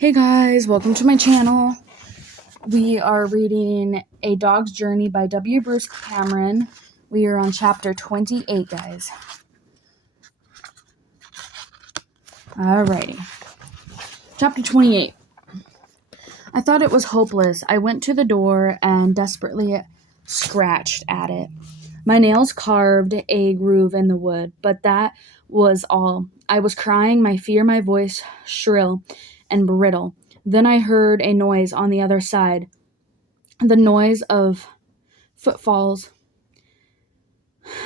Hey guys, welcome to my channel. We are reading A Dog's Journey by W. Bruce Cameron. We are on chapter 28, guys. Alrighty. Chapter 28. I thought it was hopeless. I went to the door and desperately scratched at it. My nails carved a groove in the wood, but that was all. I was crying, my voice shrill and brittle. Then I heard a noise on the other side. The noise of footfalls.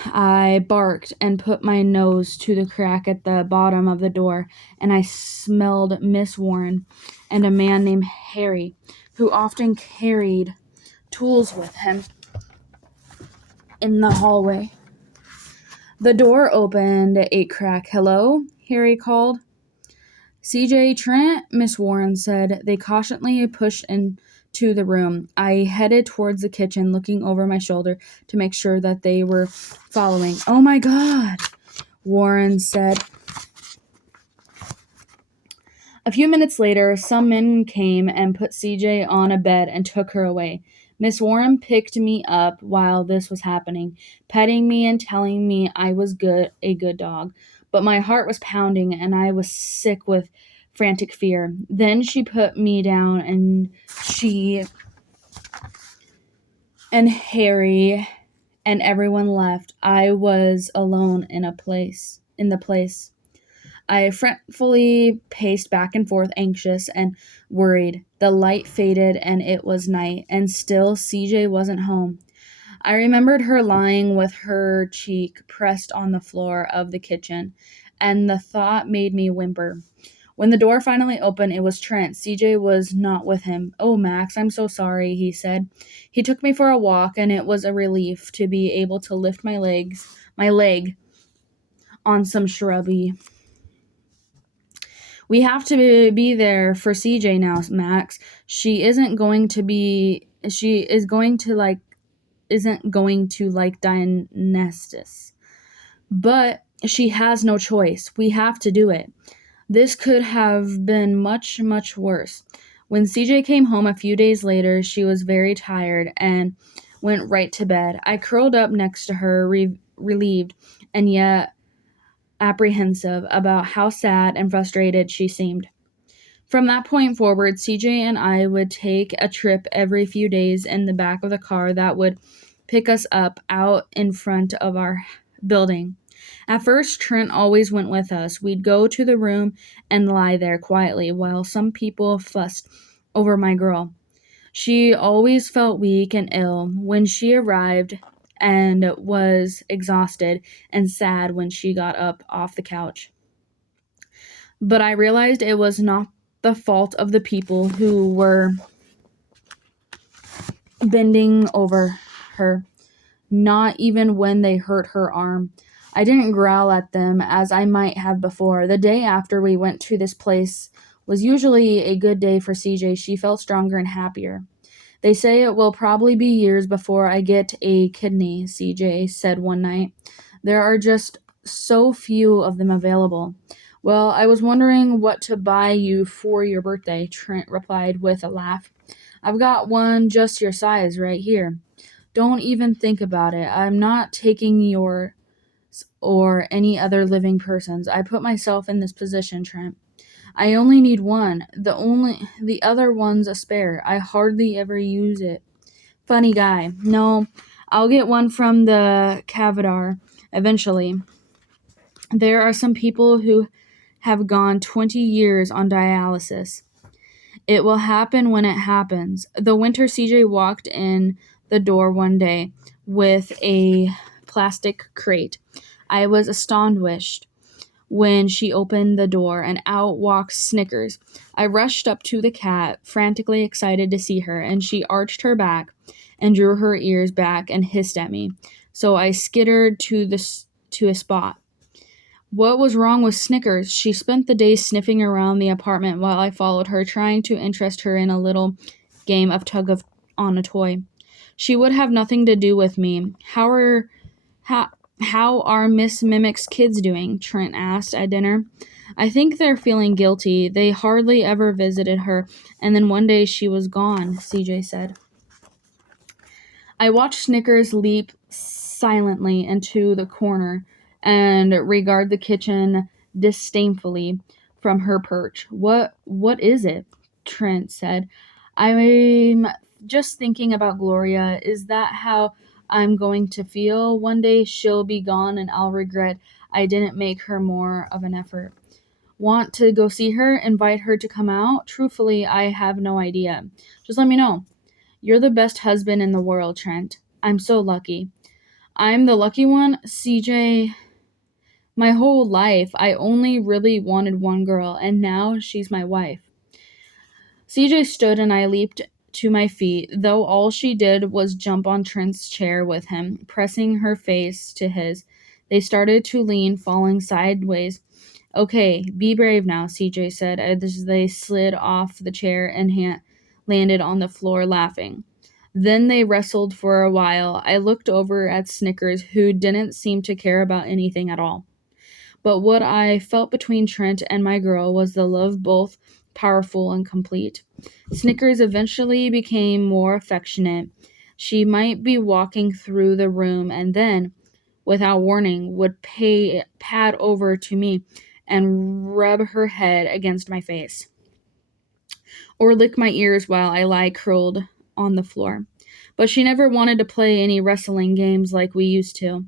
I barked and put my nose to the crack at the bottom of the door, and I smelled Miss Warren and a man named Harry, who often carried tools with him, in the hallway. The door opened a crack. "Hello?" Harry called. "C.J. Trent," Miss Warren said. They cautiously pushed into the room. I headed towards the kitchen, looking over my shoulder to make sure that they were following. "Oh my God," Warren said. A few minutes later, some men came and put CJ on a bed and took her away. Miss Warren picked me up while this was happening, petting me and telling me I was a good dog. But my heart was pounding and I was sick with frantic fear. Then she put me down and she and Harry and everyone left. I was alone in the place. I fretfully paced back and forth, anxious and worried. The light faded and it was night, and still CJ wasn't home. I remembered her lying with her cheek pressed on the floor of the kitchen, and the thought made me whimper. When the door finally opened, it was Trent. CJ was not with him. "Oh, Max, I'm so sorry," he said. He took me for a walk, and it was a relief to be able to lift my leg on some shrubby. "We have to be there for CJ now, Max. She isn't going to like Dionysus. But she has no choice. We have to do it. This could have been much, much worse." When CJ came home a few days later, she was very tired and went right to bed. I curled up next to her, relieved and yet apprehensive about how sad and frustrated she seemed. From that point forward, CJ and I would take a trip every few days in the back of the car that would pick us up out in front of our building. At first, Trent always went with us. We'd go to the room and lie there quietly while some people fussed over my girl. She always felt weak and ill when she arrived and was exhausted and sad when she got up off the couch. But I realized it was not the fault of the people who were bending over her, not even when they hurt her arm. I didn't growl at them as I might have before. The day after we went to this place was usually a good day for CJ. She felt stronger and happier. "They say it will probably be years before I get a kidney," CJ said one night. "There are just so few of them available." "Well, I was wondering what to buy you for your birthday," Trent replied with a laugh. "I've got one just your size right here. Don't even think about it. I'm not taking yours or any other living person's. I put myself in this position, Trent. I only need one. The other one's a spare. I hardly ever use it." "Funny guy. No, I'll get one from the Cavadar eventually. There are some people who have gone 20 years on dialysis. It will happen when it happens." The winter, CJ walked in the door one day with a plastic crate. I was astonished when she opened the door and out walked Snickers. I rushed up to the cat, frantically excited to see her, and she arched her back and drew her ears back and hissed at me. So I skittered to a spot. What was wrong with Snickers? She spent the day sniffing around the apartment while I followed her, trying to interest her in a little game of on a toy. She would have nothing to do with me. How How are Miss Mimic's kids doing? Trent asked at dinner. I think they're feeling guilty. They hardly ever visited her, and then one day she was gone, CJ said. I watched Snickers leap silently into the corner and regard the kitchen disdainfully from her perch. What is it? Trent said. I'm just thinking about Gloria. Is that how I'm going to feel? One day she'll be gone and I'll regret I didn't make her more of an effort. Want to go see her? Invite her to come out? Truthfully, I have no idea. Just let me know. You're the best husband in the world, Trent. I'm so lucky. I'm the lucky one? CJ, my whole life, I only really wanted one girl, and now she's my wife. CJ stood and I leaped to my feet, though all she did was jump on Trent's chair with him, pressing her face to his. They started to lean, falling sideways. Okay, be brave now, CJ said as they slid off the chair and landed on the floor laughing. Then they wrestled for a while. I looked over at Snickers, who didn't seem to care about anything at all. But what I felt between Trent and my girl was the love both powerful and complete. Snickers eventually became more affectionate. She might be walking through the room and then, without warning, would pad over to me and rub her head against my face, or lick my ears while I lie curled on the floor. But she never wanted to play any wrestling games like we used to.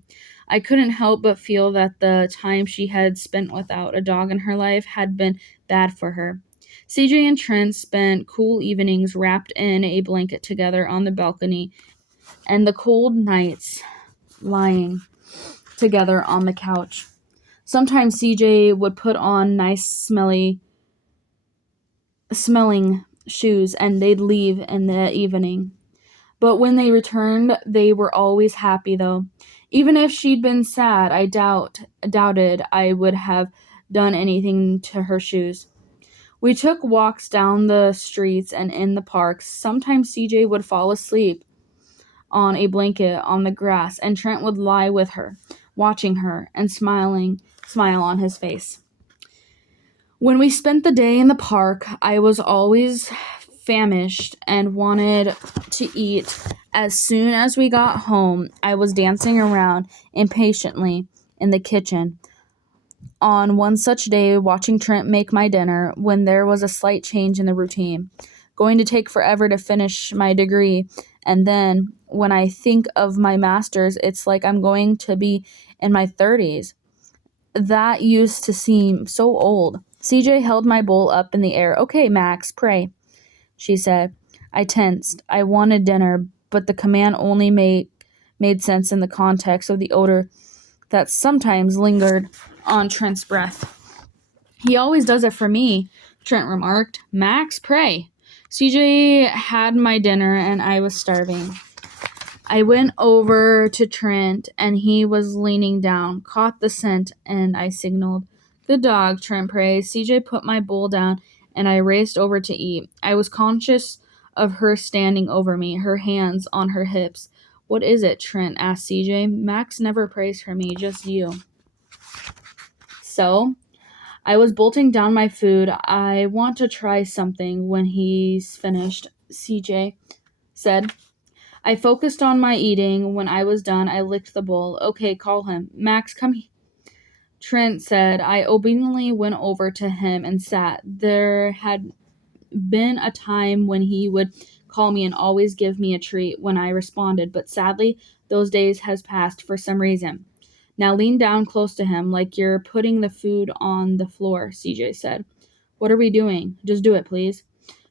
I couldn't help but feel that the time she had spent without a dog in her life had been bad for her. CJ and Trent spent cool evenings wrapped in a blanket together on the balcony, and the cold nights lying together on the couch. Sometimes CJ would put on nice smelling shoes and they'd leave in the evening. But when they returned, they were always happy though. Even if she'd been sad, I doubted I would have done anything to her shoes. We took walks down the streets and in the parks. Sometimes CJ would fall asleep on a blanket on the grass, and Trent would lie with her, watching her and smile on his face. When we spent the day in the park, I was always famished and wanted to eat. As soon as we got home, I was dancing around impatiently in the kitchen. On one such day, watching Trent make my dinner, when there was a slight change in the routine. Going to take forever to finish my degree, and then when I think of my master's, it's like I'm going to be in my 30s. That used to seem so old. CJ held my bowl up in the air. Okay, Max, pray, she said. I tensed. I wanted dinner, but the command only made sense in the context of the odor that sometimes lingered on Trent's breath. He always does it for me, Trent remarked. Max, pray. CJ had my dinner and I was starving. I went over to Trent and he was leaning down, caught the scent, and I signaled. Good dog, Trent praised. CJ put my bowl down and I raced over to eat. I was conscious of her standing over me, her hands on her hips. What is it? Trent asked CJ. Max never prays for me, just you. So, I was bolting down my food. I want to try something when he's finished, CJ said. I focused on my eating. When I was done, I licked the bowl. Okay, call him. Max, come here. Trent said. I obediently went over to him and sat. There had been a time when he would call me and always give me a treat when I responded, but sadly, those days has passed for some reason. Now lean down close to him like you're putting the food on the floor, CJ said. What are we doing? Just do it, please.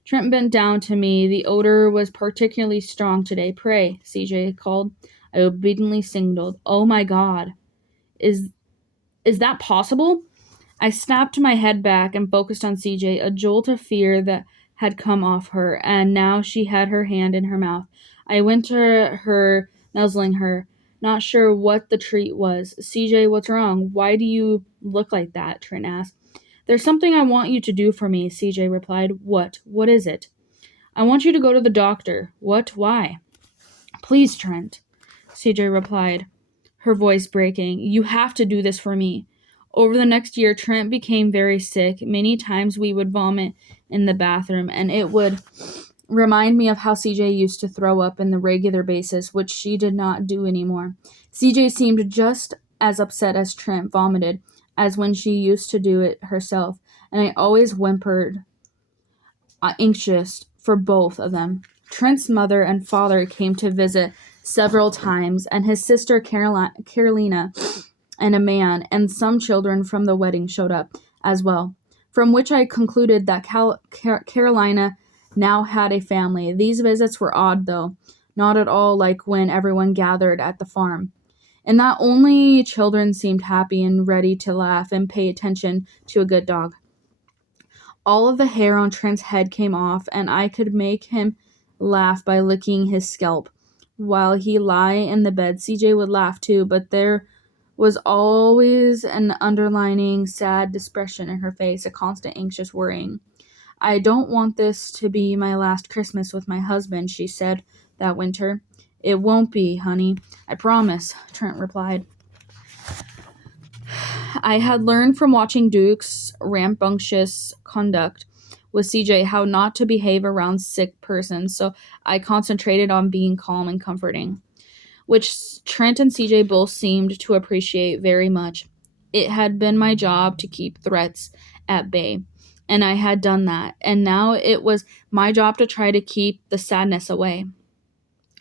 Trent bent down to me. The odor was particularly strong today. Pray, CJ called. I obediently signaled. Oh my God. Is that possible? I snapped my head back and focused on CJ, a jolt of fear that had come off her, and now she had her hand in her mouth. I went to her, nuzzling her, not sure what the treat was. CJ, what's wrong? Why do you look like that? Trent asked. There's something I want you to do for me, CJ replied. What? What is it? I want you to go to the doctor. What? Why? Please, Trent, CJ replied. her voice breaking. "You have to do this for me." Over the next year, Trent became very sick. Many times we would vomit in the bathroom, and it would remind me of how CJ used to throw up on the regular basis, which she did not do anymore. CJ seemed just as upset as Trent vomited as when she used to do it herself, and I always whimpered, anxious for both of them. Trent's mother and father came to visit several times, and his sister Carolina and a man and some children from the wedding showed up as well, from which I concluded that Carolina now had a family. These visits were odd, though, not at all like when everyone gathered at the farm, and that only children seemed happy and ready to laugh and pay attention to a good dog. All of the hair on Trent's head came off, and I could make him laugh by licking his scalp. While he lay in the bed, CJ would laugh too, but there was always an underlining sad expression in her face, a constant anxious worrying. "I don't want this to be my last Christmas with my husband," she said that winter. "It won't be, honey. I promise," Trent replied. I had learned from watching Duke's rambunctious conduct with CJ how not to behave around sick persons, so I concentrated on being calm and comforting, which Trent and CJ both seemed to appreciate very much. It had been my job to keep threats at bay, and I had done that, and now it was my job to try to keep the sadness away,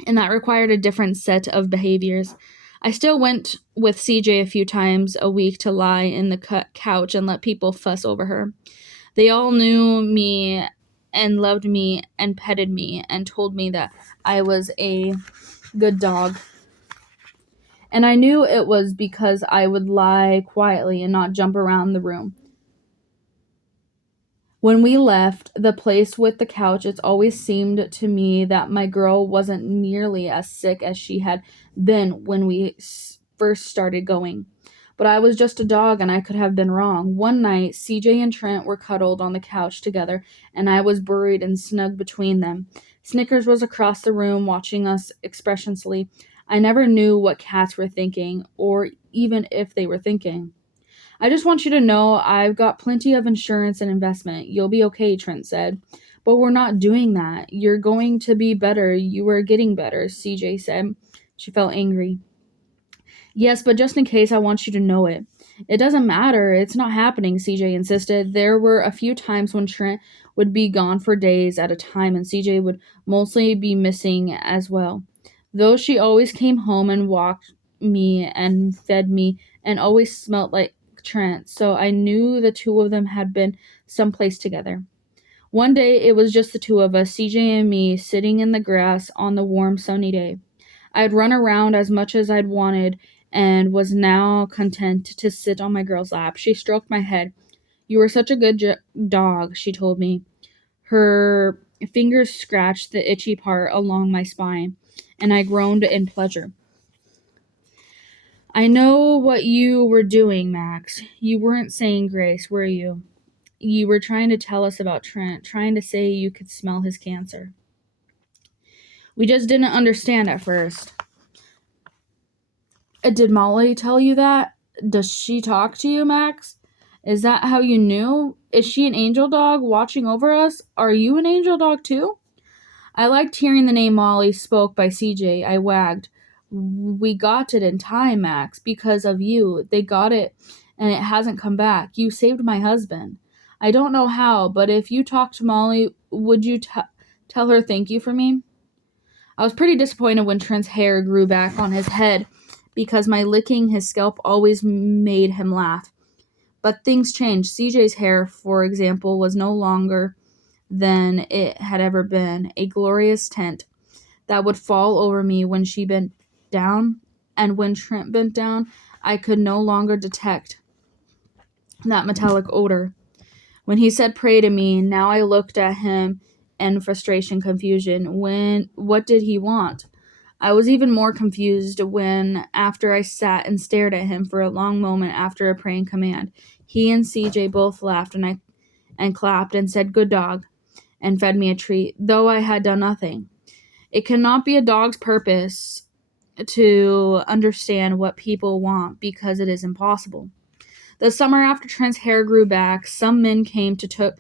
and that required a different set of behaviors. I still went with CJ a few times a week to lie in the couch and let people fuss over her. They all knew me and loved me and petted me and told me that I was a good dog. And I knew it was because I would lie quietly and not jump around the room. When we left the place with the couch, it always seemed to me that my girl wasn't nearly as sick as she had been when we first started going. But I was just a dog, and I could have been wrong. One night, CJ and Trent were cuddled on the couch together, and I was buried and snug between them. Snickers was across the room watching us expressionlessly. I never knew what cats were thinking, or even if they were thinking. "I just want you to know I've got plenty of insurance and investment. You'll be okay," Trent said. "But we're not doing that. You're going to be better. You are getting better," CJ said. She felt angry. "Yes, but just in case, I want you to know it." "It doesn't matter. It's not happening," CJ insisted. There were a few times when Trent would be gone for days at a time, and CJ would mostly be missing as well. Though she always came home and walked me and fed me and always smelt like Trent, so I knew the two of them had been someplace together. One day it was just the two of us, CJ and me, sitting in the grass on the warm sunny day. I'd run around as much as I'd wanted and was now content to sit on my girl's lap. She stroked my head. "You were such a good dog," she told me. Her fingers scratched the itchy part along my spine, and I groaned in pleasure. "I know what you were doing, Max. You weren't saying grace, were you? You were trying to tell us about Trent, trying to say you could smell his cancer. We just didn't understand at first." "Did Molly tell you that? Does she talk to you, Max? Is that how you knew? Is she an angel dog watching over us? Are you an angel dog too?" I liked hearing the name Molly spoke by CJ. I wagged. "We got it in time, Max, because of you. They got it, and it hasn't come back. You saved my husband. I don't know how, but if you talk to Molly, would you tell her thank you for me?" I was pretty disappointed when Trent's hair grew back on his head because my licking his scalp always made him laugh. But things changed. CJ's hair, for example, was no longer than it had ever been, a glorious tint that would fall over me when she bent down, and when Trent bent down, I could no longer detect that metallic odor. When he said pray to me, now I looked at him in frustration, confusion. What did he want? I was even more confused when, after I sat and stared at him for a long moment after a praying command, he and CJ both laughed and clapped and said, "Good dog," and fed me a treat, though I had done nothing. It cannot be a dog's purpose to understand what people want because it is impossible. The summer after Trent's hair grew back, some men came to took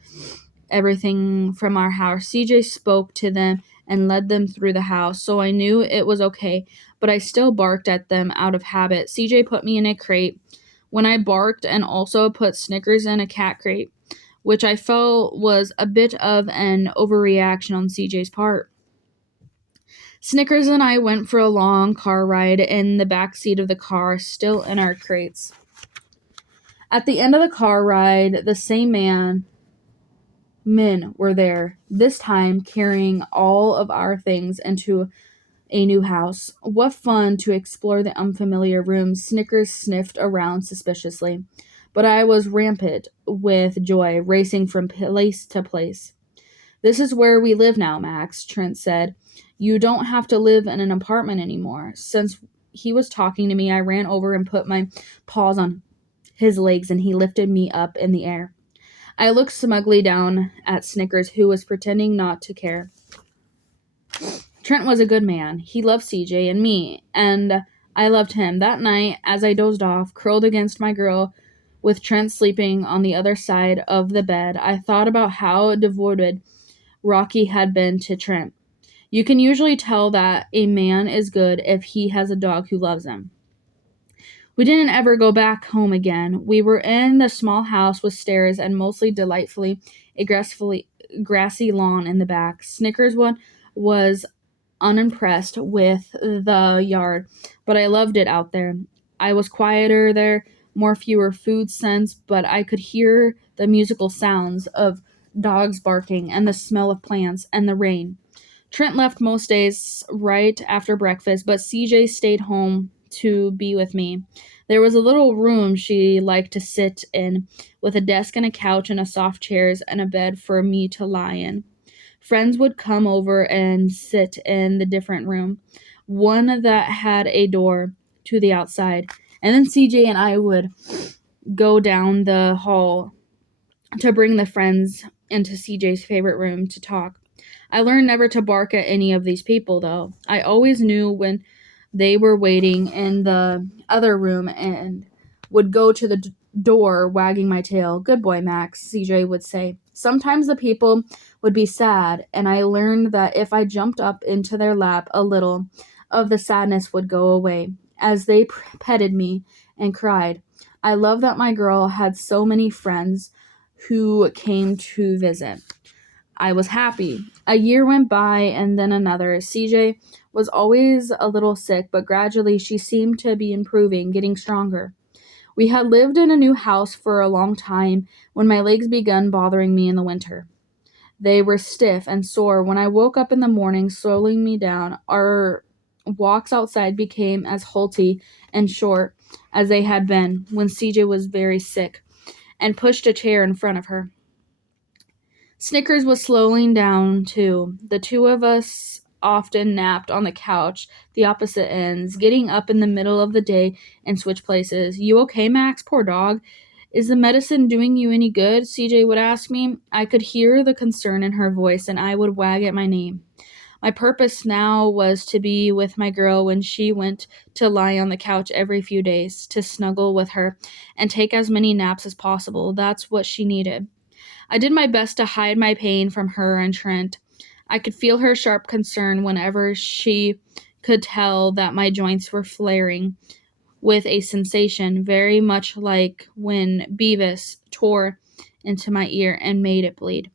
everything from our house. CJ spoke to them and led them through the house, so I knew it was okay, but I still barked at them out of habit. CJ put me in a crate when I barked and also put Snickers in a cat crate, which I felt was a bit of an overreaction on CJ's part. Snickers and I went for a long car ride in the back seat of the car, still in our crates. At the end of the car ride, the same men were there, this time carrying all of our things into a new house. What fun to explore the unfamiliar rooms. Snickers sniffed around suspiciously, but I was rampant with joy, racing from place to place. This is where we live now, Max, Trent said. You don't have to live in an apartment anymore. Since he was talking to me, I ran over and put my paws on his legs, and he lifted me up in the air. I looked smugly down at Snickers, who was pretending not to care. Trent was a good man. He loved CJ and me, and I loved him. That night, as I dozed off, curled against my girl, with Trent sleeping on the other side of the bed, I thought about how devoted Rocky had been to Trent. You can usually tell that a man is good if he has a dog who loves him. We didn't ever go back home again. We were in the small house with stairs and mostly delightfully a grassy lawn in the back. Snickers was unimpressed with the yard, but I loved it out there. I was quieter there, fewer food scents, but I could hear the musical sounds of dogs barking and the smell of plants and the rain. Trent left most days right after breakfast, but CJ stayed home to be with me. There was a little room she liked to sit in, with a desk and a couch and a soft chairs and a bed for me to lie in. Friends would come over and sit in the different room, one that had a door to the outside. And then CJ and I would go down the hall to bring the friends into CJ's favorite room to talk. I learned never to bark at any of these people, though. I always knew when they were waiting in the other room and would go to the door wagging my tail. Good boy, Max, CJ would say. Sometimes the people would be sad, and I learned that if I jumped up into their lap, a little of the sadness would go away as they petted me and cried. I love that my girl had so many friends who came to visit. I was happy. A year went by and then another. CJ was always a little sick, but gradually she seemed to be improving, getting stronger. We had lived in a new house for a long time when my legs began bothering me in the winter. They were stiff and sore. When I woke up in the morning, slowing me down, our walks outside became as halty and short as they had been when CJ was very sick and pushed a chair in front of her. Snickers was slowing down, too. The two of us often napped on the couch, the opposite ends, getting up in the middle of the day and switch places. You okay, Max? Poor dog. Is the medicine doing you any good? CJ would ask me. I could hear the concern in her voice, and I would wag at my name. My purpose now was to be with my girl when she went to lie on the couch every few days, to snuggle with her and take as many naps as possible. That's what she needed. I did my best to hide my pain from her and Trent. I could feel her sharp concern whenever she could tell that my joints were flaring with a sensation very much like when Beavis tore into my ear and made it bleed.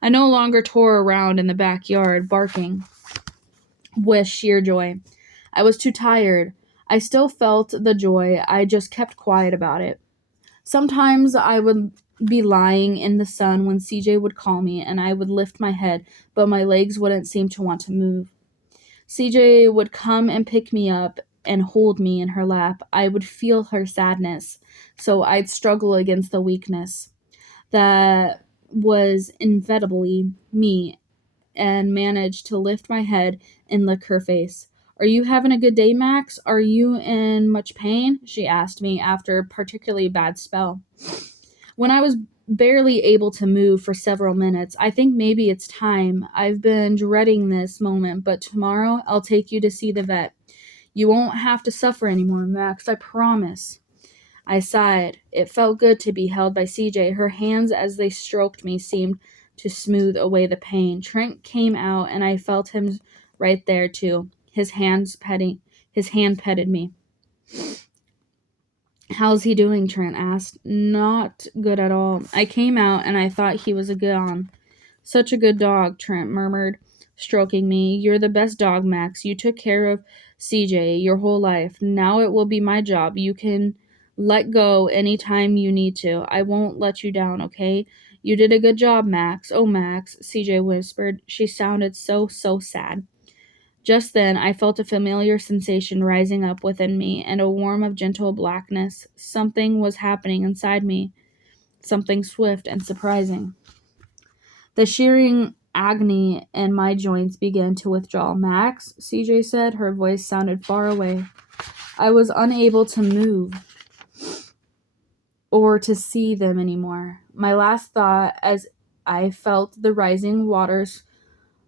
I no longer tore around in the backyard barking with sheer joy. I was too tired. I still felt the joy. I just kept quiet about it. Sometimes I would be lying in the sun when CJ would call me, and I would lift my head, but my legs wouldn't seem to want to move. CJ would come and pick me up and hold me in her lap. I would feel her sadness, so I'd struggle against the weakness that was inevitably me and manage to lift my head and lick her face. Are you having a good day, Max? Are you in much pain? She asked me after a particularly bad spell. When I was barely able to move for several minutes, I think maybe it's time. I've been dreading this moment, but tomorrow I'll take you to see the vet. You won't have to suffer anymore, Max, I promise. I sighed. It felt good to be held by CJ. Her hands, as they stroked me, seemed to smooth away the pain. Trent came out, and I felt him right there, too. His hand petted me. How's he doing? Trent asked. Not good at all. I came out, and I thought he was gone. Such a good dog, Trent murmured, stroking me. You're the best dog, Max. You took care of CJ your whole life. Now it will be my job. You can let go any time you need to. I won't let you down, okay? You did a good job, Max. Oh, Max, CJ whispered. She sounded so sad. Just then, I felt a familiar sensation rising up within me, and a warm of gentle blackness. Something was happening inside me, something swift and surprising. The shearing agony in my joints began to withdraw. Max, CJ said. Her voice sounded far away. I was unable to move or to see them anymore. My last thought, as I felt the rising waters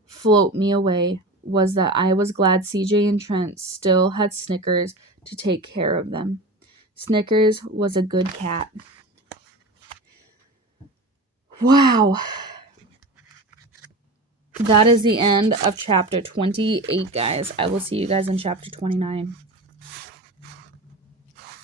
float me away, was that I was glad CJ and Trent still had Snickers to take care of them. Snickers was a good cat. Wow. That is the end of chapter 28, guys. I will see you guys in chapter 29.